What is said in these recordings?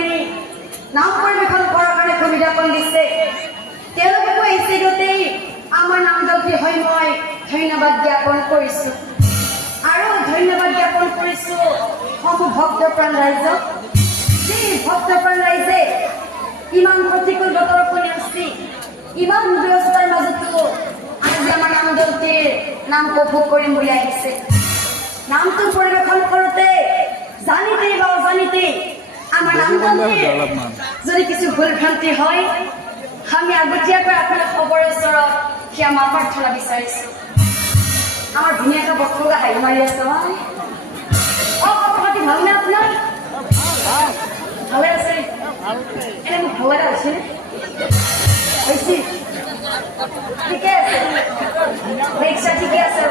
নি নাম পৰিৱেশন কৰাৰ কাৰণে সুবিধাকণ দিছে তেওঁলোককো এই চিৰতেই আমাৰ নামদলটি হৈ মই ধন্যবাদ জ্ঞাপন কৰিছোঁ আৰু ধন্যবাদ জ্ঞাপন কৰিছোঁ সমূহ ভক্তপ্ৰাণ ৰাইজক যি ভক্তপ্ৰাণ ৰাইজে ইমান প্ৰতিকূল বতৰৰ পৰিস্থিতি ইমান ব্যস্তৰ মাজতো আজি আমাৰ নামদলটিৰ নাম উপভোগ কৰিম বুলি আহিছে নামটো পৰিৱেশন কৰোঁতে জানিতেই বা অজানিতেই আমাৰ নামদলটিৰ যদি কিছু ভুল ভ্ৰান্তি হয় আমি আগতীয়াকৈ আপোনাৰ খবৰ ওচৰত ক্ষমা প্ৰাৰ্থনা বিচাৰিছোঁ আমাৰ ধুনীয়াকৈ বক্তৃতা হাঁহি মাৰি আছে কথা পাতি ভালনে আপোনাৰ ভালে আছে এনে মোক ভয় হৈছে ঠিকে আছে ৰিক্সা ঠিকে আছে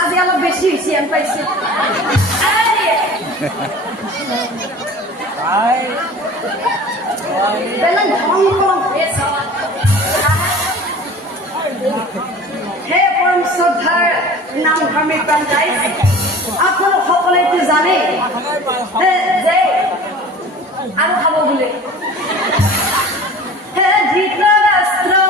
আজি অলপ বেছি হৈছে আমি পাইছোঁ হে পৰম শ্ৰদ্ধাৰ নামধৰ্মী প্ৰাণ ৰাইজ আপোনালোক সকলোৱেতো জানে যে আৰু খাব বোলে হে ধৃতৰাষ্ট্ৰ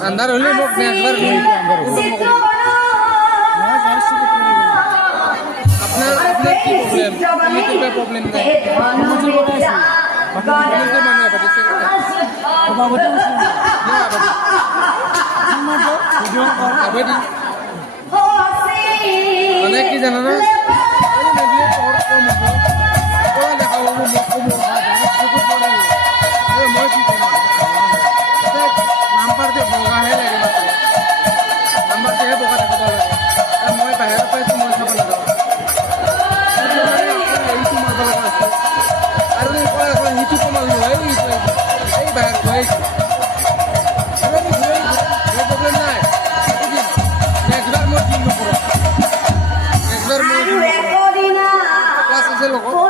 अंधार होली মোক নেক্সটবাৰ আপনাৰ কি প্ৰবলেম নাই মানে কি জানো না মই কি নাম্বাৰ দিয়ে বগাহে লাগে নাম্বাৰ দিয়ে বগা দেখাব লাগে মই বাহিৰৰ পৰাইতো মই চাব লাগে আৰু সিটো কমাল নহয় এই বাহিৰ গৈ প্ৰব্লেম নাই নেক্সটবাৰ মই দিম নকৰোঁ নেক্সটবাৰ মই ক্লাছ আছে লগত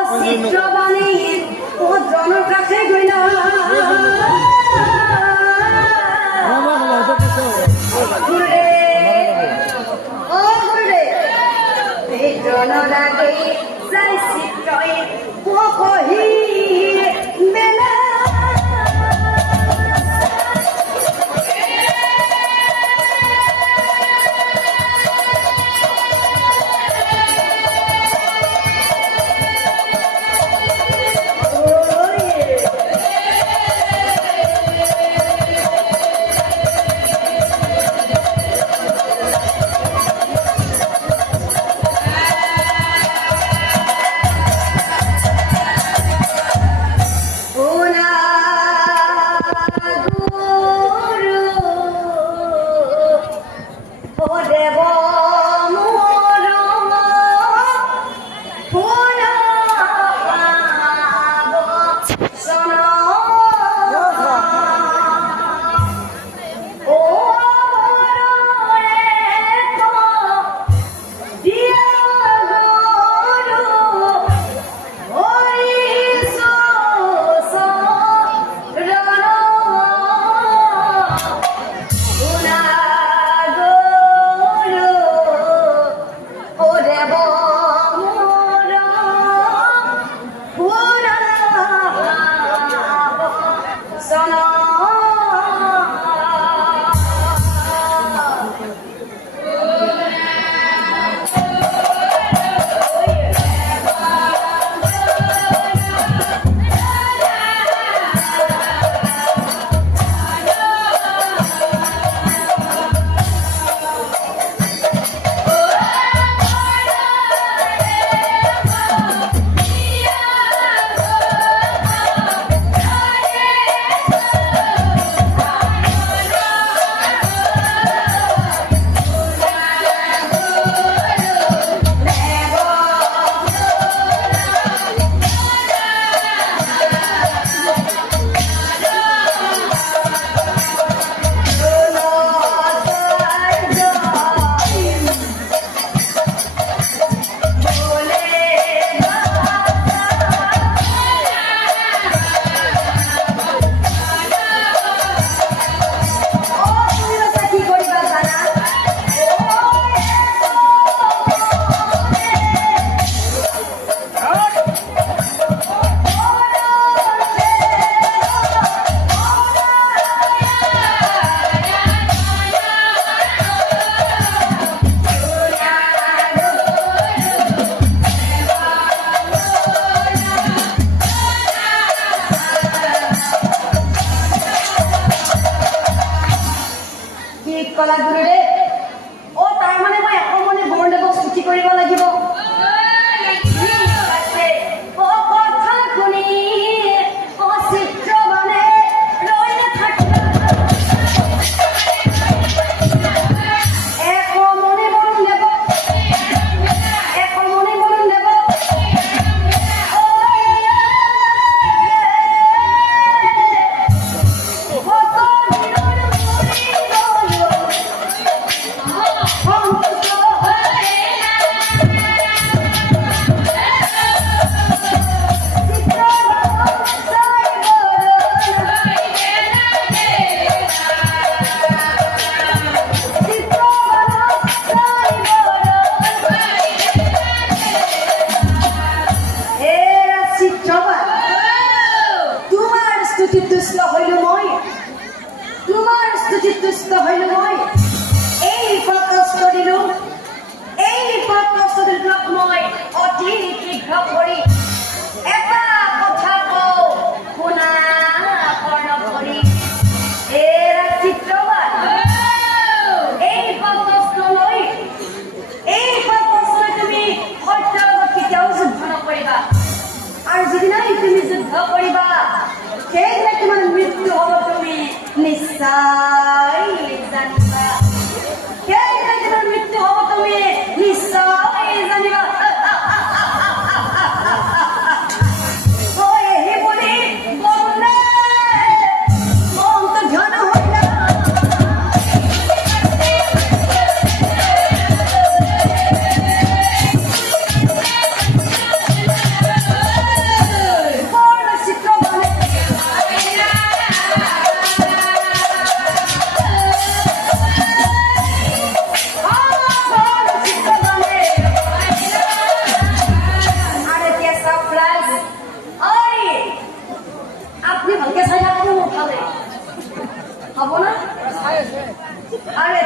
গুৰুদেৱ অ' তাৰমানে মই এসমনে গুৰুদেৱক স্তুতি কৰিব লাগিব কথা শুনি চিত্ৰবানে ৰৈ নাথাকিবা এসমনে বৰুণ দেৱ এসমনে বৰুণ দেৱ তুষ্ট হইলো মই তোমাৰ স্তুতিত তুষ্ট হইলো মই এই কষ্ট দিলো মই অতি শীঘ্ৰ কৰি এটা কথা কওঁ শুনা কৰ্ণ কৰি এৰা চিত্ৰবাদ এই কষ্টলৈ তুমি সত্যৰ লগত কেতিয়াও যুদ্ধ নকৰিবা আৰু যিদিনাই তুমি যুদ্ধ কৰিবা সেইদিনা তোমাৰ মৃত্যু হ'ব তুমি নিশ্চয় জানিবা সেইদিনা তোমাৰ মৃত্যু হ'ব তুমি নিশ্চয় জানিবা সেই বুলি বৰুণে মনটো ধ্যান হইলা হ'ব না? আৰে